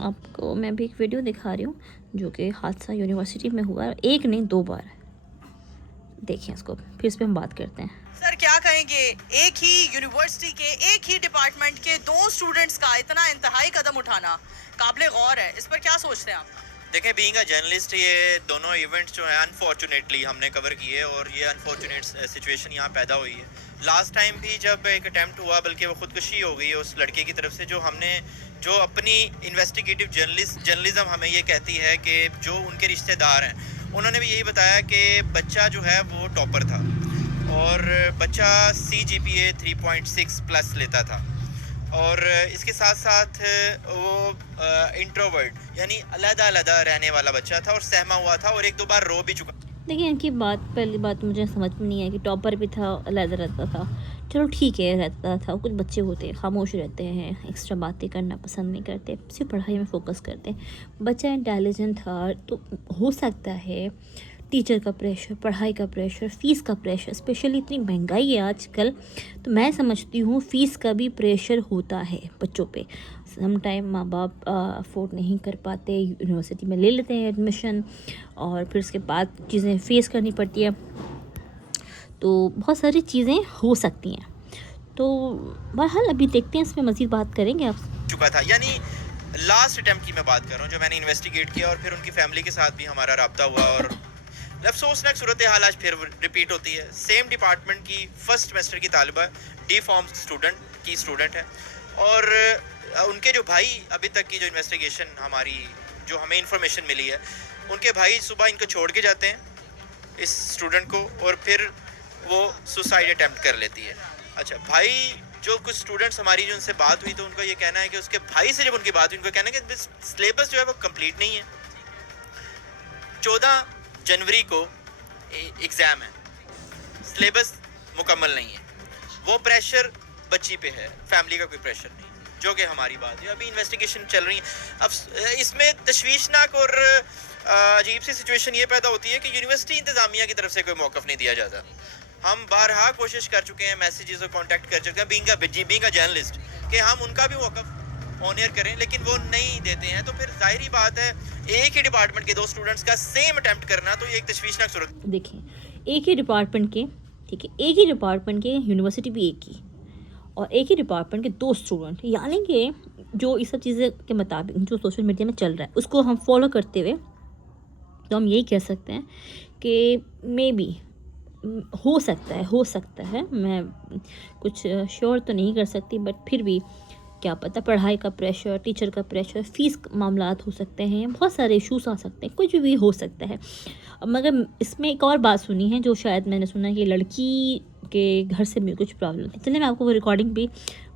आपको मैं भी एक वीडियो दिखा रही हूँ जो कि हादसा यूनिवर्सिटी में हुआ है, एक नहीं 2 बार। देखें इसको, फिर इस पे हम बात करते हैं। सर क्या कहेंगे, एक ही यूनिवर्सिटी के एक ही डिपार्टमेंट के 2 स्टूडेंट्स का इतना इंतहाई कदम उठाना काबिले गौर है, इस पर क्या सोचते हैं आप? देखें, बीइंग अ जर्नलिस्ट ये दोनों इवेंट्स जो हैं अनफॉर्चुनेटली हमने कवर किए और ये अनफॉर्चुनेट सिचुएशन यहाँ पैदा हुई है। लास्ट टाइम भी जब एक अटैम्प्ट हुआ, बल्कि वो खुदकुशी हो गई उस लड़के की तरफ से, जो अपनी इन्वेस्टिगेटिव जर्नलिज्म हमें ये कहती है कि जो उनके रिश्तेदार हैं उन्होंने भी यही बताया कि बच्चा जो है वो टॉपर था और बच्चा CGPA 3.6 प्लस लेता था और इसके साथ साथ वो इंट्रोवर्ट यानी अलग-अलग रहने वाला बच्चा था और सहमा हुआ था और 1-2 बार रो भी चुका। देखिए इनकी बात, पहली बात मुझे समझ में नहीं आई कि टॉपर भी था, अलग रहता था। चलो ठीक है, रहता था। कुछ बच्चे होते हैं खामोश रहते हैं, एक्स्ट्रा बातें करना पसंद नहीं करते, सिर्फ पढ़ाई में फोकस करते हैं। बच्चा इंटेलिजेंट था तो हो सकता है टीचर का प्रेशर, पढ़ाई का प्रेशर, फ़ीस का प्रेशर, स्पेशली इतनी महंगाई है आजकल, तो मैं समझती हूँ फ़ीस का भी प्रेशर होता है बच्चों पे। सम टाइम माँ बाप अफोर्ड नहीं कर पाते, यूनिवर्सिटी में ले लेते हैं एडमिशन और फिर उसके बाद चीज़ें फेस करनी पड़ती है, तो बहुत सारी चीज़ें हो सकती हैं। तो बहरहाल अभी देखते हैं, इसमें मज़ीद बात करेंगे आप। चुका था, यानी लास्ट अटेम्प्ट की मैं बात कर रहा हूँ जो मैंने इन्वेस्टिगेट किया और फिर उनकी फैमिली के साथ भी हमारा रब्ता हुआ और अफसोसनाक सूरत हाल आज फिर रिपीट होती है। सेम डिपार्टमेंट की फर्स्ट सेमेस्टर की तालिबा डी फॉर्म स्टूडेंट है और उनके जो भाई, अभी तक की जो इन्वेस्टिगेशन हमारी जो हमें इंफॉर्मेशन मिली है, उनके भाई सुबह इनको छोड़ के जाते हैं इस स्टूडेंट को और फिर वो सुसाइड अटेम्प्ट कर लेती है। अच्छा, भाई जो कुछ स्टूडेंट्स हमारी जो उनसे बात हुई तो उनका ये कहना है कि उसके भाई से जब उनकी बात हुई, उनका कहना है कि सिलेबस जो है वो कंप्लीट नहीं है। 14 जनवरी को एग्ज़ाम है, सिलेबस मुकम्मल नहीं है। वो प्रेशर बच्ची पे है, फैमिली का कोई प्रेशर नहीं, जो कि हमारी बात है। अभी इन्वेस्टिगेशन चल रही है। अब इसमें तशवीशनाक और अजीब सी सिचुएशन ये पैदा होती है कि यूनिवर्सिटी इंतज़ामिया की तरफ से कोई मौक़िफ़ नहीं दिया जाता। हम बारहा कोशिश कर चुके हैं, मैसेजेस और कांटेक्ट कर चुके हैं बीइंग अ जर्नलिस्ट कि हम उनका भी मौक़िफ़ ऑनर करें, लेकिन वो नहीं देते हैं। तो फिर ज़ाहिरी बात है, एक ही डिपार्टमेंट के 2 स्टूडेंट्स का सेम अटेम्प्ट करना, तो ये एक तशवीशनाक सूरत। देखें, एक ही डिपार्टमेंट के, ठीक है, एक ही डिपार्टमेंट के, यूनिवर्सिटी भी एक ही, और एक ही डिपार्टमेंट के 2 स्टूडेंट, यानी कि जो इस सब चीज़ें के मुताबिक जो सोशल मीडिया में चल रहा है उसको हम फॉलो करते हुए तो हम यही कह सकते हैं कि मे बी हो सकता है, मैं कुछ श्योर तो नहीं कर सकती, बट फिर भी क्या पता, पढ़ाई का प्रेशर, टीचर का प्रेशर, फ़ीस मामलात हो सकते हैं, बहुत सारे इश्यूज आ सकते हैं, कुछ भी हो सकता है। मगर इसमें एक और बात सुनी है जो शायद मैंने सुना है कि लड़की के घर से भी कुछ प्रॉब्लम है। चलिए मैं आपको वो रिकॉर्डिंग भी,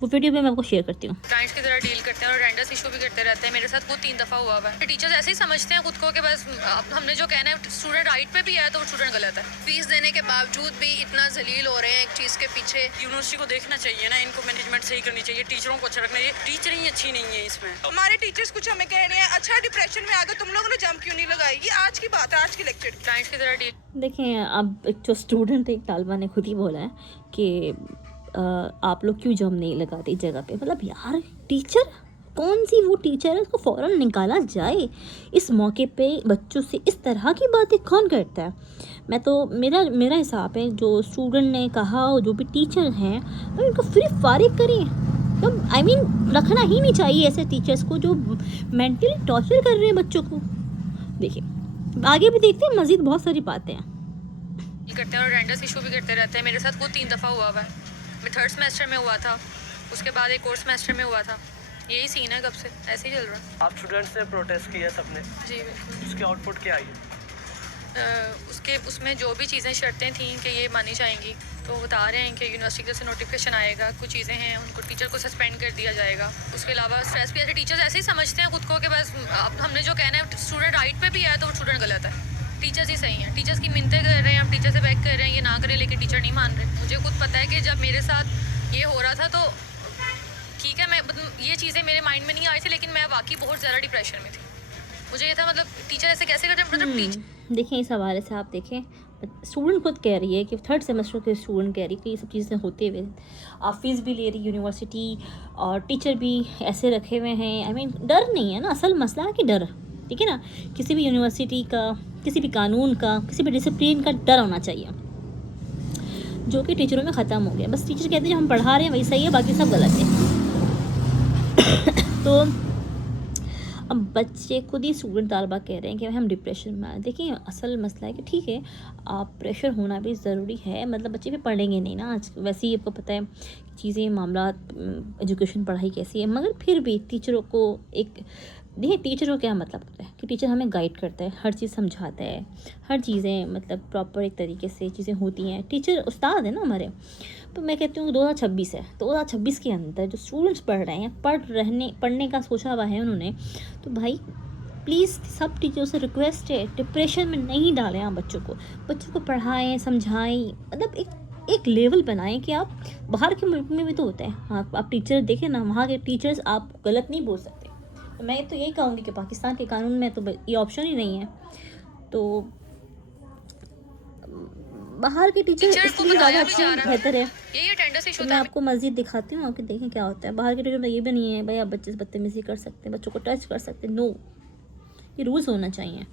वो वीडियो भी मैं आपको शेयर करती हूँ। क्लाइंट्स की तरह डील करते हैं और रेंडर्स इशू भी करते रहते हैं। मेरे साथ खुद 3 दफ़ा हुआ हुआ है। टीचर्स ऐसे ही समझते हैं खुद को कि बस हमने जो कहना है स्टूडेंट राइट पे भी है तो स्टूडेंट गलत है। फीस देने के बावजूद भी इतना जलील हो रहे हैं एक चीज़ के पीछे। यूनिवर्सिटी को देखना चाहिए ना, इनको मैनेजमेंट सही करनी चाहिए, टीचरों को अच्छा रखना चाहिए। टीचर ही अच्छी नहीं है इसमें। हमारे टीचर्स कुछ हमें कह रहे हैं, अच्छा डिप्रेशन में आ गए, तुम लोगों ने जंप क्यों नहीं लगाई? ये आज की बात है, आज की लेक्चर। क्लाइंट्स की तरह डील। देखें, अब एक जो स्टूडेंट है, एक तालिबा ने खुद ही बोला है कि आप लोग क्यों जम नहीं लगाते इस जगह पे। मतलब यार, टीचर कौन सी वो टीचर है, उसको फ़ौरन निकाला जाए। इस मौके पे बच्चों से इस तरह की बातें कौन करता है? मैं तो मेरा हिसाब है, जो स्टूडेंट ने कहा, जो भी टीचर हैं, तो उनको फ्री फारिग करें। तो रखना ही नहीं चाहिए ऐसे टीचर्स को जो मेंटली टॉर्चर कर रहे हैं बच्चों को। देखिए आगे भी देखते हैं, मज़ीद बहुत सारी बातें हैं। करते हैं और रेंडर्स इशू भी करते रहते हैं। मेरे साथ खुद 3 दफ़ा हुआ हुआ है। मैं 3rd सेमेस्टर में हुआ था, उसके बाद एक और सेमेस्टर में हुआ था। यही सीन है, कब से ऐसे ही चल रहा है। आप स्टूडेंट्स ने प्रोटेस्ट किया सबने, जी बिल्कुल। उसके आउटपुट क्या आई? उसमें जो भी चीज़ें शर्तें थी कि ये मानी जाएंगी, तो बता रहे हैं कि यूनिवर्सिटी की तरफ से नोटिफिकेशन आएगा, कुछ चीज़ें हैं उनको टीचर को सस्पेंड कर दिया जाएगा। उसके अलावा स्ट्रेस भी, ऐसे टीचर्स ऐसे ही समझते हैं खुद को कि बस हमने जो कहना है स्टूडेंट राइट पे भी है तो स्टूडेंट गलत है। टीचर्स ही सही हैं, टीचर्स की मिन्नतें कर रहे हैं, हम टीचर से बैक कर रहे हैं ये ना करें, लेकिन टीचर नहीं मान रहे। मुझे खुद पता है कि जब मेरे साथ ये हो रहा था तो ठीक है, मैं ये चीज़ें मेरे माइंड में नहीं आई थी, लेकिन मैं वाकई बहुत ज़्यादा डिप्रेशन में थी। मुझे ये था, मतलब टीचर ऐसे कैसे करते हैं, मतलब टीचर। देखें, इस हवाले से आप देखें, स्टूडेंट खुद कह रही है कि 3rd सेमेस्टर के स्टूडेंट कह रही है कि ये सब चीज़ें होते हुए आप फीस भी ले रही यूनिवर्सिटी और टीचर भी ऐसे रखे हुए हैं। आई मीन डर नहीं है ना, असल मसला है कि डर, ठीक है ना। किसी भी यूनिवर्सिटी का, किसी भी कानून का, किसी भी डिसिप्लिन का डर होना चाहिए, जो कि टीचरों में ख़त्म हो गया। बस टीचर कहते हैं जो हम पढ़ा रहे हैं वही सही है, बाकी सब गलत है। तो अब बच्चे खुद ही स्टूडेंट तालबा कह रहे हैं कि हम डिप्रेशन में आए। देखिए असल मसला है कि ठीक है आप प्रेशर होना भी ज़रूरी है, मतलब बच्चे भी पढ़ेंगे नहीं ना आज, वैसे ही आपको पता है चीज़ें मामला एजुकेशन पढ़ाई कैसी है, मगर फिर भी टीचरों को एक देखिए टीचर को क्या मतलब होता है कि टीचर हमें गाइड करता है, हर चीज़ समझाता है, हर चीज़ें मतलब प्रॉपर एक तरीके से चीज़ें होती हैं। टीचर उस्ताद है ना हमारे। तो मैं कहती हूँ 2026 है, 2026 के अंदर जो स्टूडेंट्स पढ़ रहे हैं, पढ़ने का सोचा हुआ है उन्होंने, तो भाई प्लीज़ सब टीचरों से रिक्वेस्ट है डिप्रेशन में नहीं डालें आप बच्चों को पढ़ाएं, समझाएं, मतलब एक लेवल बनाएं कि आप बाहर के मुल्क में भी तो होता है। हाँ आप टीचर देखें ना, वहाँ के टीचर्स आप गलत नहीं बोल सकते। मैं तो यही कहूँगी कि पाकिस्तान के कानून में तो ये ऑप्शन ही नहीं है। तो बाहर के टीचर इसलिए ज़्यादा अच्छे बेहतर है। यही अटेंडेंस इशू तो मैं आपको मस्जिद दिखाती हूँ, आपके देखें क्या होता है। बाहर के टीचर में ये भी नहीं है भाई आप बच्चे से बदतमीजी कर सकते हैं, बच्चों को टच कर सकते हैं, नो, ये रूल्स होना चाहिए।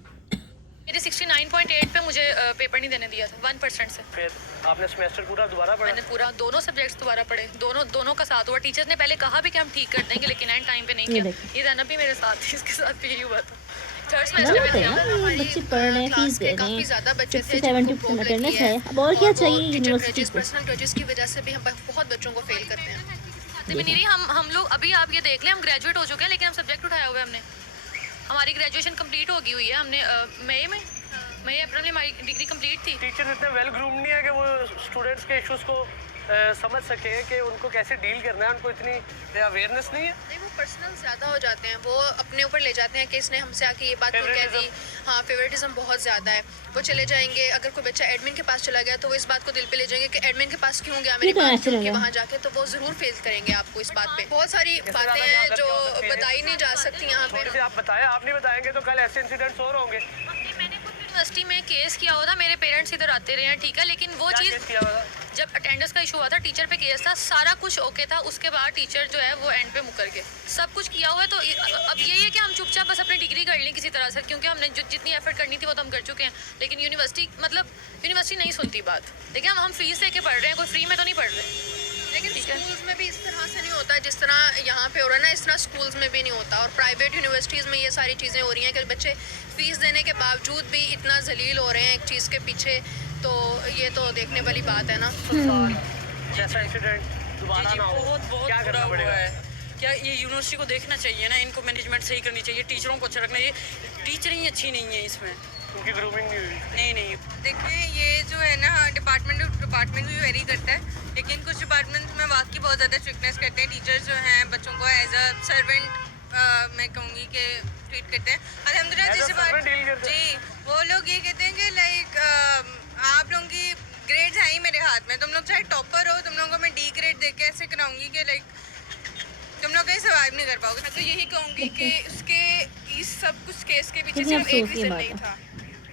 मेरे 69.8 पे मुझे पेपर नहीं देने दिया था 1% से। फिर आपने सेमेस्टर पूरा दोबारा पढ़ा? मैंने पूरा दोनों सब्जेक्ट्स दोबारा पढ़े, दोनों का साथ हुआ। टीचर ने पहले कहा भी कि हम ठीक कर देंगे, लेकिन एंड टाइम पे नहीं किया। ये ज़ैनब भी मेरे साथ थी, इसके साथ भी यही हुआ था। 3rd सेमेस्टर में गलत है ना, ये बच्चे पढ़ रहे हैं, फीस दे रहे हैं, 60-70% अटेंडेंस है, अब और क्या चाहिए यूनिवर्सिटी को। पर्सनल ग्रेजेस की वजह से भी हम बहुत बच्चों को फेल करते हैं। नहीं हम लोग अभी आप ये देख लें, हम ग्रेजुएट हो चुके हैं, लेकिन हम सब्जेक्ट उठाया हुआ है हमने। हमारी ग्रेजुएशन कंप्लीट हो गई हुई है, हमने मई अप्रैल में हमारी डिग्री कंप्लीट थी। टीचर इतने वेल ग्रूम नहीं है कि वो स्टूडेंट्स के इश्यूज को समझ सके कि उनको कैसे डील करना है, उनको इतनी अवेयरनेस नहीं है। नहीं वो पर्सनल ज़्यादा हो जाते हैं, वो अपने ऊपर ले जाते हैं कि इसने हमसे आके ये बात क्यों कह दी। हाँ फेवरेटिज्म बहुत ज़्यादा है। वो चले जाएंगे, अगर कोई बच्चा एडमिन के पास चला गया तो वो इस बात को दिल पे ले जाएंगे कि एडमिन के पास क्यों गया, मेरी बात क्यों की वहाँ जाके, तो वो ज़रूर फेस करेंगे आपको इस बात पे। बहुत सारी बातें हैं जो बताई नहीं जा सकती यहाँ पे। आप बताएं, आप नहीं बताएंगे तो कल ऐसे इंसिडेंट्स और होंगे। मैंने खुद यूनिवर्सिटी में केस किया हुआ था, मेरे पेरेंट्स इधर आते रहे हैं, ठीक है, लेकिन वो चीज़ जब अटेंडेंस का इशू हुआ था, टीचर पे केस था, सारा कुछ ओके था, उसके बाद टीचर जो है वो एंड पे मुकर गए। सब कुछ किया हुआ है, तो अब यही है कि हम चुपचाप बस अपनी डिग्री कर लें किसी तरह से, क्योंकि हमने जितनी एफर्ट करनी थी वो तो हम कर चुके हैं। लेकिन यूनिवर्सिटी नहीं सुनती बात। देखिए हम फीस दे के पढ़ रहे हैं, कोई फ्री में तो नहीं पढ़ रहे। लेकिन स्कूल्स में भी इस तरह से नहीं होता जिस तरह यहाँ पे हो रहा है ना, इस तरह स्कूल्स में भी नहीं होता। और प्राइवेट यूनिवर्सिटीज़ में ये सारी चीज़ें हो रही हैं कि बच्चे फ़ीस देने के बावजूद भी इतना जलील हो रहे हैं एक चीज़ के पीछे, तो ये तो देखने वाली बात है ना। जैसा इंसिडेंट दोबारा ना हो, बहुत क्या करना बुरा हुआ पड़ेगा? है। क्या ये यूनिवर्सिटी को देखना चाहिए ना, इनको मैनेजमेंट सही करनी चाहिए, टीचरों को अच्छा रखना चाहिए। टीचर ही अच्छी नहीं है इसमें, उनकी ग्रूमिंग नहीं हुई। नहीं। देखिए ये जो है ना डिपार्टमेंट भी वेरी करता है, लेकिन कुछ डिपार्टमेंट में वाकई बहुत ज़्यादा स्ट्रिक्टनेस करते हैं। टीचर्स जो हैं बच्चों को एज अ सर्वेंट मैं कहूँगी कि ट्रीट करते हैं। अल्हम्दुलिल्लाह As a जैसे servant deal करते हैं? जी, वो लोग ये कहते हैं कि लाइक आप लोगों की ग्रेड्स हैं ही मेरे हाथ में, तुम लोग चाहे टॉपर हो, तुम लोगों को मैं डी ग्रेड दे के ऐसे कराऊंगी कि लाइक तुम लोग कहीं सर्वाइव नहीं कर पाओगे। मैं तो यही कहूँगी कि उसके इस सब कुछ केस के पीछे सिर्फ एक रीज़न नहीं था,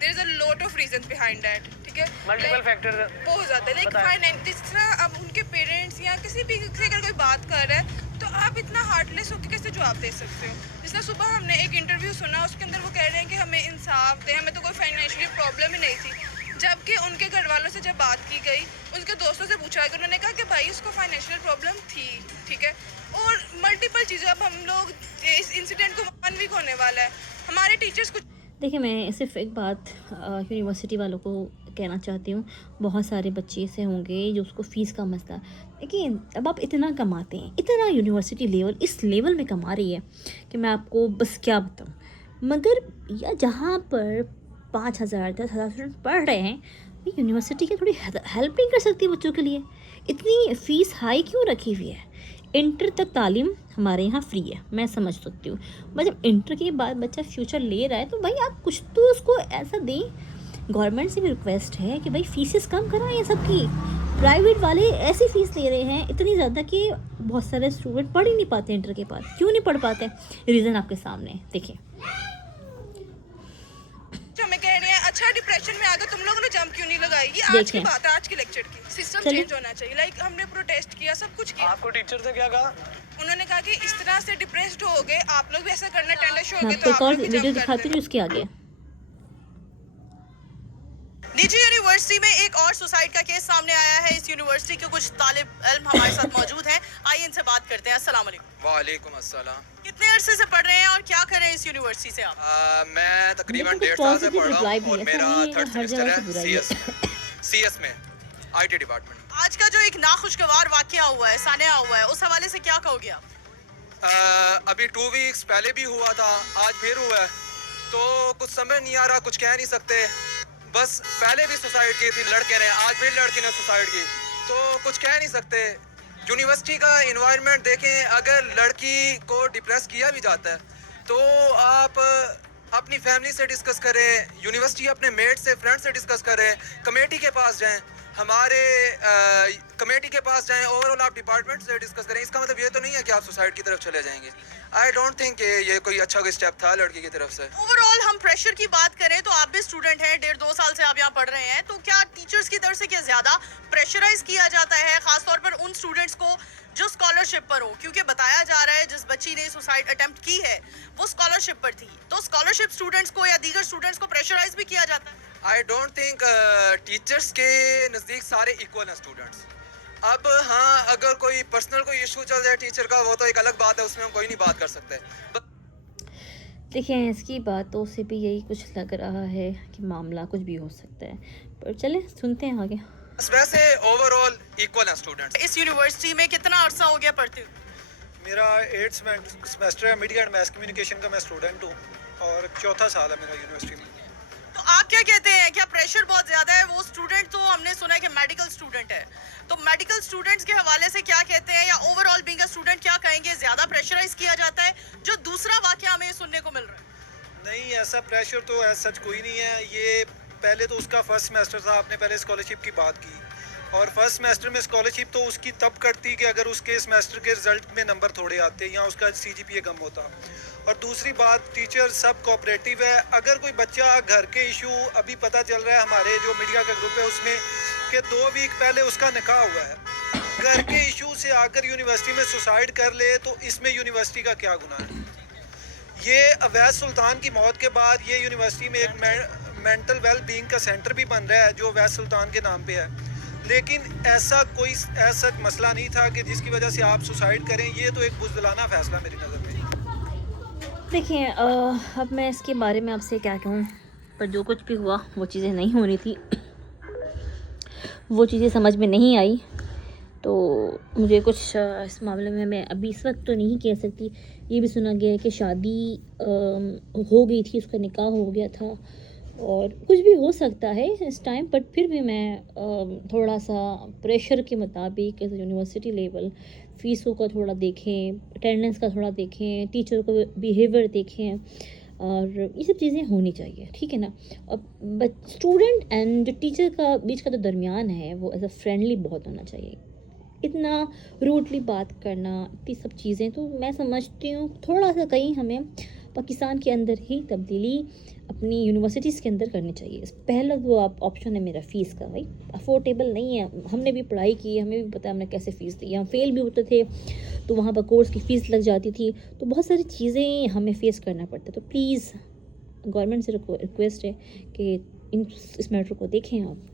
there is a lot of reasons behind that, ठीक है, मल्टीपल फैक्टर बहुत ज़्यादा। लाइक फाइनेंस, जिस तरह अब उनके पेरेंट्स या किसी भी से अगर कोई बात कर रहा है तो आप इतना हार्टलेस होकर कैसे जवाब दे सकते हो। जिस तरह सुबह हमने एक इंटरव्यू सुना, उसके अंदर वो कह रहे हैं कि हमें इंसाफ दें, हमें तो कोई फाइनेंशियली प्रॉब्लम ही नहीं थी, जबकि उनके घर वालों से जब बात की गई, उनके दोस्तों से पूछा गया, उन्होंने कहा कि भाई उसको फाइनेंशियल प्रॉब्लम थी, ठीक है। और मल्टीपल चीज़ें, अब हम लोग इस इंसिडेंट को 1 वीक होने वाला है, हमारे टीचर्स कुछ। देखिए मैं सिर्फ एक बात यूनिवर्सिटी वालों को कहना चाहती हूँ, बहुत सारे बच्चे ऐसे होंगे जो उसको फ़ीस का मसला, देखिए अब आप इतना कमाते हैं, इतना यूनिवर्सिटी लेवल इस लेवल में कमा रही है कि मैं आपको बस क्या बताऊँ, मगर या जहाँ पर 5,000 10,000 स्टूडेंट पढ़ रहे हैं, यूनिवर्सिटी की थोड़ी हेल्प नहीं कर सकती बच्चों के लिए? इतनी फ़ीस हाई क्यों रखी हुई है? इंटर तक तालीम हमारे यहाँ फ्री है, मैं समझ सकती हूँ, बट जब इंटर के बाद बच्चा फ्यूचर ले रहा है तो भाई आप कुछ तो उसको ऐसा दें। गवर्नमेंट से भी रिक्वेस्ट है कि भाई फीसेस कम कराएं सबकी। प्राइवेट वाले ऐसी फ़ीस ले रहे हैं इतनी ज़्यादा कि बहुत सारे स्टूडेंट पढ़ ही नहीं पाते इंटर के बाद। क्यों नहीं पढ़ पाते? रीज़न आपके सामने देखिए। हमें कह रहे हैं अच्छा बच्चा डिप्रेशन में आ गया, तुम लोगों ने जंप क्यों नहीं लगाई? ये आज की देखें। बात है, आज की लेक्चर की। सिस्टम चलिए। चेंज होना चाहिए। लाइक हमने प्रोटेस्ट किया, सब कुछ किया। आपको टीचर ने क्या कहा? उन्होंने कहा कि इस तरह से डिप्रेस्ड हो गए, आप लोग भी ऐसा करना, टेंडर शो हो मैं गए आपको तो एक आप और लोग भी वीडियो जंप कर दिखाती देना। हूँ उसके आगे। निजी यूनिवर्सिटी में एक और सुसाइड का केस सामने आया है। इस यूनिवर्सिटी के कुछ तालिब इल्म हमारे साथ मौजूद हैं, आइए इनसे बात करते हैं। अस्सलाम वालेकुम। वालेकुम अस्सलाम। कितने अरसे से पढ़ रहे हैं और क्या कर रहे हैं इस यूनिवर्सिटी से आप? मैं तकरीबन देखो, 1.5 साल से positive पढ़ रहा reply हूँ भी और है, मेरा ऐसा नहीं है थर्ड कि हर सेमेस्टर जगह है से बुराई है। CS में IT डिपार्टमेंट। आज का जो एक नाखुशगवार वाकया हुआ है, सानिया हुआ है, उस हवाले से क्या कहोगे आप? अभी 2 वीक्स पहले भी हुआ था, आज फिर हुआ है, तो कुछ समझ नहीं आ रहा, कुछ कह नहीं सकते। बस पहले भी सुसाइड की थी लड़के ने, आज फिर लड़की ने सुसाइड की, तो कुछ कह नहीं सकते। यूनिवर्सिटी का इन्वायरमेंट देखें, अगर लड़की को डिप्रेस किया भी जाता है तो आप अपनी फैमिली से डिस्कस करें, यूनिवर्सिटी अपने मेट से, फ्रेंड से डिस्कस करें, कमेटी के पास जाएं, हमारे कमेटी के पास जाएं, ओवरऑल आप डिपार्टमेंट से डिस्कस करें। इसका मतलब ये तो नहीं है कि आप सुसाइड की तरफ चले जाएंगे। आई डोंट थिंक ये कोई अच्छा कोई स्टेप था लड़की की तरफ से। ओवरऑल हम प्रेशर की बात करें तो आप भी स्टूडेंट हैं, 1.5-2 साल से आप यहाँ पढ़ रहे हैं, तो क्या टीचर्स की तरफ से क्या ज्यादा प्रेशराइज किया जाता है, खासतौर पर उन स्टूडेंट्स को जो स्कॉलरशिप पर हो? क्योंकि बताया जा रहा है जिस बच्ची ने सुसाइड अटेम्प्ट की है वो स्कॉलरशिप पर थी, तो स्कॉलरशिप स्टूडेंट्स को या दीगर स्टूडेंट्स को प्रेशराइज भी किया जाता है? आई डोंट थिंक टीचर्स के नज़दीक सारे इक्वल हैं स्टूडेंट्स। अब हाँ, अगर कोई पर्सनल कोई इशू चल जाए टीचर का, वो तो एक अलग बात है, उसमें हम कोई नहीं बात कर सकते। देखिए, इसकी बातों से भी यही कुछ लग रहा है कि मामला कुछ भी हो सकता है, पर चले सुनते हैं आगे। वैसे ओवरऑल इक्वल हैं स्टूडेंट्स। इस यूनिवर्सिटी में कितना अरसा हो गया पढ़ते हुए? मेरा 8th सेमेस्टर है, मीडिया एंड मैस कम्युनिकेशन का मैं स्टूडेंट हूँ और 4था साल है मेरा यूनिवर्सिटी में। तो आप क्या कहते हैं, क्या प्रेशर बहुत ज्यादा है? वो स्टूडेंट तो हमने सुना है कि मेडिकल स्टूडेंट है, तो मेडिकल स्टूडेंट्स के हवाले से क्या कहते हैं, या ओवरऑल बीइंग अ स्टूडेंट क्या कहेंगे, ज्यादा प्रेशराइज किया जाता है? जो दूसरा वाकया हमें सुनने को मिल रहा है। नहीं, ऐसा प्रेशर तो ऐसा सच कोई नहीं है। ये पहले तो उसका फर्स्ट सेमेस्टर था, आपने पहले स्कॉलरशिप की बात की, और फर्स्ट सेमेस्टर में स्कॉलरशिप तो उसकी तब कटती कि अगर उसके सेमेस्टर के रिजल्ट में नंबर थोड़े आते या उसका CGPA कम होता। और दूसरी बात, टीचर सब कोऑपरेटिव है। अगर कोई बच्चा घर के इशू, अभी पता चल रहा है हमारे जो मीडिया का ग्रुप है उसमें कि 2 वीक पहले उसका निकाह हुआ है, घर के इशू से आकर यूनिवर्सिटी में सुसाइड कर ले, तो इसमें यूनिवर्सिटी का क्या गुनाह है? ये अवैध सुल्तान की मौत के बाद ये यूनिवर्सिटी में एक मेंटल वेल बीइंग का सेंटर भी बन रहा है जो अवैध सुल्तान के नाम पे है, लेकिन ऐसा कोई ऐसा मसला नहीं था कि जिसकी वजह से आप सुसाइड करें। ये तो एक बुज़दिलाना फ़ैसला मेरी नज़र में। देखिए, अब मैं इसके बारे में आपसे क्या कहूँ, पर जो कुछ भी हुआ वो चीज़ें नहीं होनी थी, वो चीज़ें समझ में नहीं आई, तो मुझे कुछ इस मामले में मैं अभी इस वक्त तो नहीं कह सकती। ये भी सुना गया है कि शादी हो गई थी, उसका निकाह हो गया था, और कुछ भी हो सकता है इस टाइम, बट फिर भी मैं थोड़ा सा प्रेशर के मुताबिक एज यूनिवर्सिटी लेवल फ़ीसों का थोड़ा देखें, अटेंडेंस का थोड़ा देखें, टीचर का बिहेवियर देखें, और ये सब चीज़ें होनी चाहिए, ठीक है ना। और स्टूडेंट एंड जो टीचर का बीच का जो दरमियान है वो एज अ फ्रेंडली बहुत होना चाहिए। इतना रूडली बात करना, इतनी सब चीज़ें, तो मैं समझती हूँ थोड़ा सा कहीं हमें पाकिस्तान के अंदर ही तब्दीली अपनी यूनिवर्सिटीज़ के अंदर करनी चाहिए। पहला वो आप ऑप्शन है मेरा फ़ीस का, भाई अफोर्डेबल नहीं है। हमने भी पढ़ाई की, हमें भी पता है हमने कैसे फ़ीस दी, हम फेल भी होते थे तो वहाँ पर कोर्स की फ़ीस लग जाती थी, तो बहुत सारी चीज़ें हमें फ़ेस करना पड़ता है। तो प्लीज़ गवर्नमेंट से रिक्वेस्ट है कि इस मैटर को देखें आप।